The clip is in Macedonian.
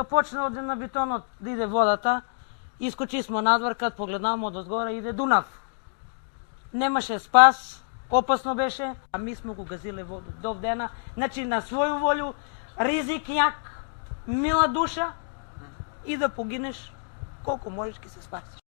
кога почна оде на бетонот да иде водата, искочи смо надвор, кад погледнаваме од одгора иде Дунав. Немаше спас, опасно беше, а ми смо го газиле воду до дена, значи на своју волю, ризик јак, мила душа и да погинеш колку можеш ки се спасиш.